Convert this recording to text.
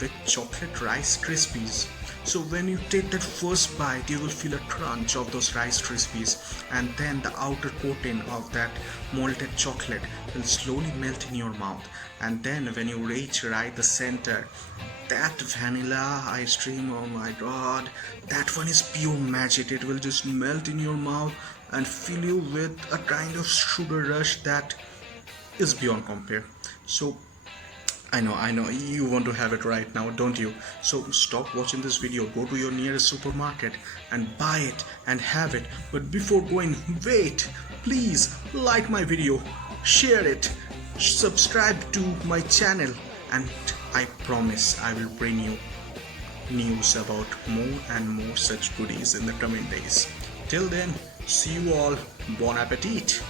with chocolate Rice Krispies. So when you take that first bite, you will feel a crunch of those Rice Krispies, and then the outer coating of that malted chocolate will slowly melt in your mouth. And then when you reach right the center, that vanilla ice cream, oh my god, that one is pure magic. It will just melt in your mouth and fill you with a kind of sugar rush that is beyond compare. So I know, you want to have it right now, don't you? So stop watching this video, go to your nearest supermarket and buy it and have it. But before going, wait, please like my video, share it, subscribe to my channel, and I promise I will bring you news about more and more such goodies in the coming days. Till then, see you all, bon appetit.